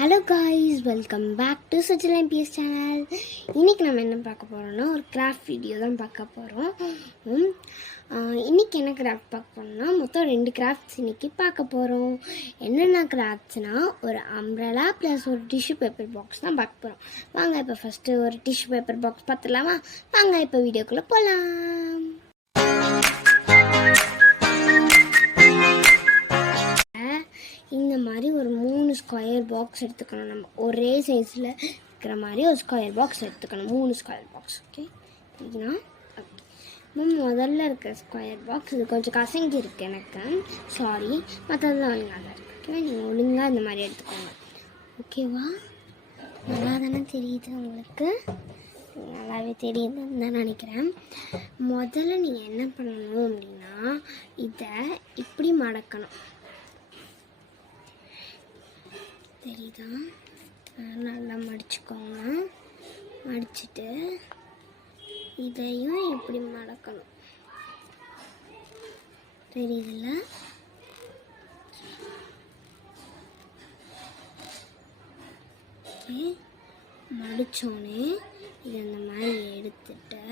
Hello guys, welcome back to Sujil MBS channel. இன்றைக்கி நம்ம என்ன பார்க்க போகிறோம்னா ஒரு கிராஃப்ட் வீடியோ தான் பார்க்க போகிறோம். இன்றைக்கி என்ன கிராஃப்ட் பார்க்க போகிறோம்னா மொத்தம் 2 கிராஃப்ட்ஸ் இன்றைக்கி பார்க்க போகிறோம். என்னென்ன கிராஃப்ட்ஸ்னால் ஒரு அம்ப்ரெலா ப்ளஸ் ஒரு டிஷ்யூ பேப்பர் பாக்ஸ் தான் பார்க்க போகிறோம். வாங்க இப்போ ஃபஸ்ட்டு ஒரு டிஷ்யூ பேப்பர் பாக்ஸ் பார்த்துடலாமா? வாங்க இப்போ வீடியோக்குள்ளே போகலாம். இந்த மாதிரி ஒரு 3 ஸ்கொயர் பாக்ஸ் எடுத்துக்கணும். நம்ம ஒரே சைஸில் இருக்கிற மாதிரி ஒரு ஸ்கொயர் பாக்ஸ் எடுத்துக்கணும். 3 ஸ்கொயர் பாக்ஸ். ஓகே, சரிங்களா? ஓகே, முதல்ல இருக்கிற ஸ்கொயர் பாக்ஸ் இது கொஞ்சம் கசங்கி இருக்குது எனக்கு, சாரி. மற்றதெல்லாம் ஒழுங்காக தான் இருக்குது. ஓகேவா? நீங்கள் ஒழுங்காக இந்த மாதிரி எடுத்துக்கோங்க. ஓகேவா? நல்லா தானே தெரியுது உங்களுக்கு? நல்லாவே தெரியுதுன்னு தான் நினைக்கிறேன். முதல்ல நீங்கள் என்ன பண்ணணும் அப்படின்னா இதை இப்படி மடக்கணும். தெரியுதா? நல்லா மடிச்சுக்கோங்க. மடிச்சுட்டு இதையும் இப்படி மடக்கணும். தெரியுதுல்ல? ஓகே, மடித்தோடனே இதை இந்த மாதிரி எடுத்துட்டு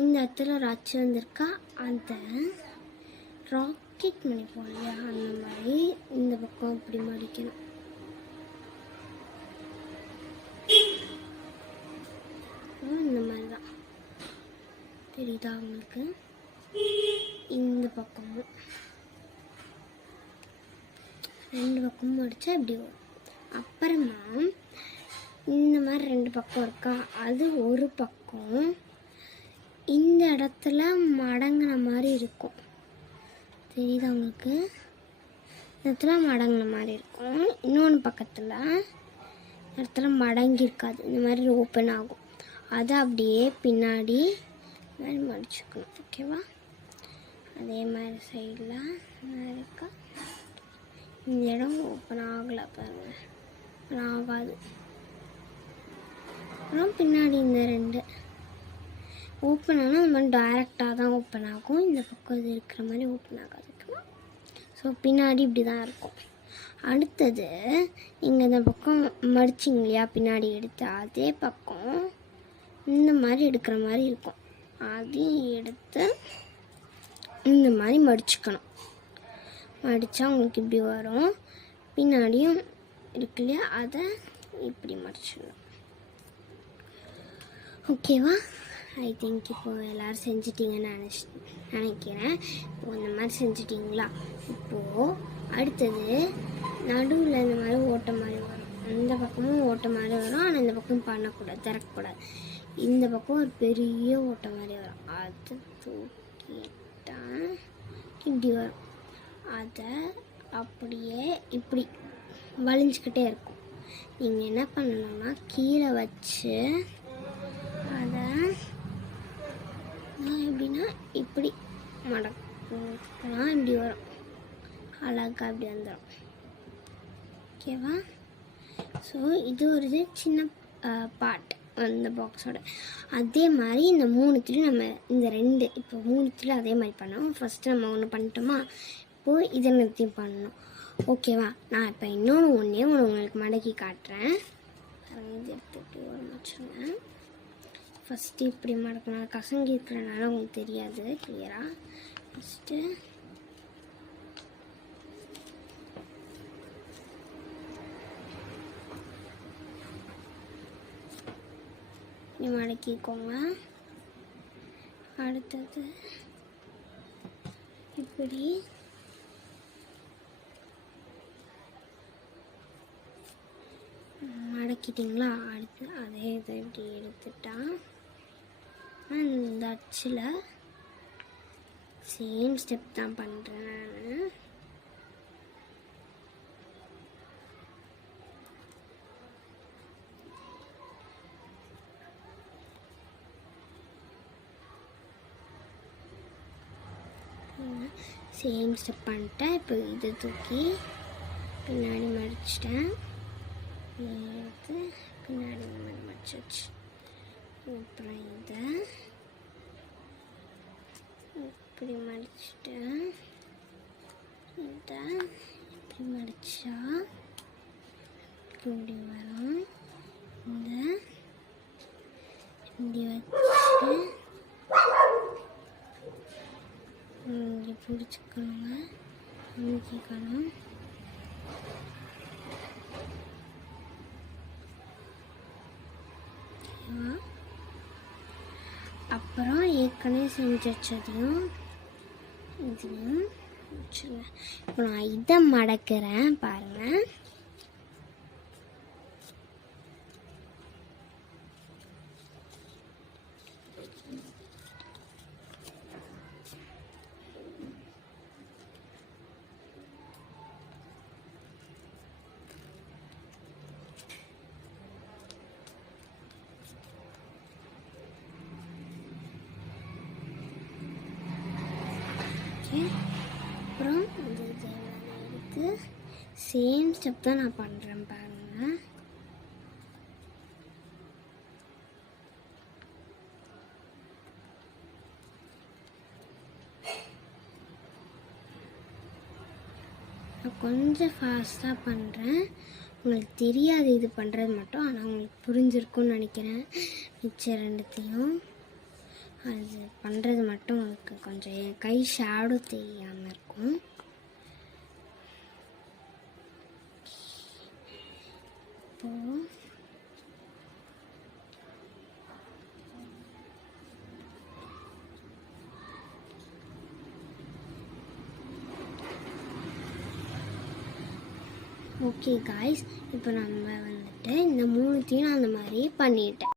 இந்த இடத்துல ஒரு அச்சு வந்திருக்கா, அந்த ராக்கெட் மடிப்போம் இல்லையா, அந்த மாதிரி இந்த பக்கம் இப்படி மடிக்கணும். இந்த மாதிரி தான் தெரியுதா உங்களுக்கு? இந்த பக்கமும் 2 பக்கமும் மடித்தா இப்படி வரும். அப்புறமா இந்த மாதிரி 2 பக்கம் இருக்கா, அது ஒரு பக்கம் இந்த இடத்துல மடங்கின மாதிரி இருக்கும். தெரியுதா உங்களுக்கு? இடத்துல மடங்கின மாதிரி இருக்கும். இன்னொன்று பக்கத்தில் இடத்துல மடங்கி இருக்காது, இந்த மாதிரி ஓப்பன் ஆகும். அதை அப்படியே பின்னாடி மாதிரி மடிச்சுக்கணும். ஓகேவா? அதே மாதிரி சைடில் இருக்கா, இந்த இடம் ஓப்பன் ஆகலை பாருங்க, ஓப்பன் ஆகாது. அப்புறம் பின்னாடி இந்த 2 ஓப்பன் ஆனால் இந்த மாதிரி டைரெக்டாக தான் ஓப்பன் ஆகும். இந்த பக்கம் இது இருக்கிற மாதிரி ஓப்பன் ஆகாது. ஸோ பின்னாடி இப்படி தான் இருக்கும். அடுத்தது நீங்கள் இந்த பக்கம் மடிச்சிங்க இல்லையா, பின்னாடி எடுத்து அதே பக்கம் இந்த மாதிரி எடுக்கிற மாதிரி இருக்கும். அதையும் எடுத்து இந்த மாதிரி மடிச்சுக்கணும். மடித்தா உங்களுக்கு இப்படி வரும். பின்னாடியும் இருக்கு இல்லையா, அதை இப்படி மடிச்சிடணும். ஓகேவா? ஐ திங்க் இப்போது எல்லோரும் செஞ்சிட்டிங்கன்னு நினைக்கிறேன். இப்போது இந்த மாதிரி செஞ்சிட்டிங்களா? இப்போது அடுத்தது நடுவில் இந்த மாதிரி ஓட்டை மாதிரி வரும். இந்த பக்கமும் ஓட்டை மாதிரி வரும், ஆனால் இந்த பக்கம் பண்ணக்கூடாது, திறக்கக்கூடாது. இந்த பக்கம் ஒரு பெரிய ஓட்டை மாதிரி வரும். அதை தூக்கிட்டா இப்படி வரும். அதை அப்படியே இப்படி வலிஞ்சிக்கிட்டே இருக்கும். நீங்கள் என்ன பண்ணணும்னா கீழே வச்சு அதை எப்படின்னா இப்படி மடக்கலாம், இப்படி வரும். அழகாக இப்படி வந்துடும். ஓகேவா? ஸோ இது ஒரு சின்ன பார்ட் அந்த பாக்ஸோட. அதே மாதிரி இந்த 3த்துலேயும் நம்ம இந்த 2 இப்போ 3த்துலேயும் அதே மாதிரி பண்ணோம். ஃபஸ்ட்டு நம்ம ஒன்று பண்ணிட்டோமா, இப்போது இதை நிறுத்தியும் பண்ணணும். ஓகேவா? நான் இப்போ இன்னொன்று ஒன்றே உங்களுக்கு மடக்கி காட்டுறேன். இது எடுத்துகிட்டு ஒரு வச்சுருங்க. ஃபஸ்ட்டு இப்படி மடக்கணும். கசங்கி இருக்கிறனால உங்களுக்கு தெரியாது கிளியராக. ஃபஸ்ட்டு இப்படி மடக்கிக்கோங்க. அடுத்தது இப்படி மடக்கிட்டிங்களா? அடுத்து அதே இதை இப்படி எடுத்துட்டா இந்த அச்சில் சேம் ஸ்டெப் தான் பண்ணுறேன் நான். சேம் ஸ்டெப் பண்ணிட்டேன். இப்போ இதை தூக்கி பின்னாடி மடிச்சிட்டேன். எடுத்து பின்னாடி மடிச்சாச்சு. அப்புறம் இதை இப்படி மடிச்சுட்டு இதை மடிச்சா இப்படி வரும். இந்த இப்படி வச்சு இங்கே பிடிச்சிக்கணுங்க, அமுக்கிக்கணும். அப்புறம் ஏற்கனவே செஞ்சு வச்சதையும் இதையும் வச்சுருங்க. இப்போ நான் இதை மடக்கிறேன் பாருங்கள். அப்புறம் இது எடுத்து சேம் ஸ்டெப் தான் நான் பண்ணுறேன் பாருங்கள். நான் கொஞ்சம் ஃபாஸ்ட்டாக பண்ணுறேன், உங்களுக்கு தெரியாது இது பண்ணுறது மட்டும். ஆனால் உங்களுக்கு புரிஞ்சிருக்கும்னு நினைக்கிறேன். மிச்சம் ரெண்டுத்தையும் அது பண்ணுறது மட்டும் உங்களுக்கு கொஞ்சம் என் கை ஷேடோ தெரியாமல் இருக்கும். இப்போது ஓகே காய்ஸ், இப்போ நம்ம வந்துட்டு இந்த 3த்தையும் நான் அந்த மாதிரி பண்ணிட்டேன்.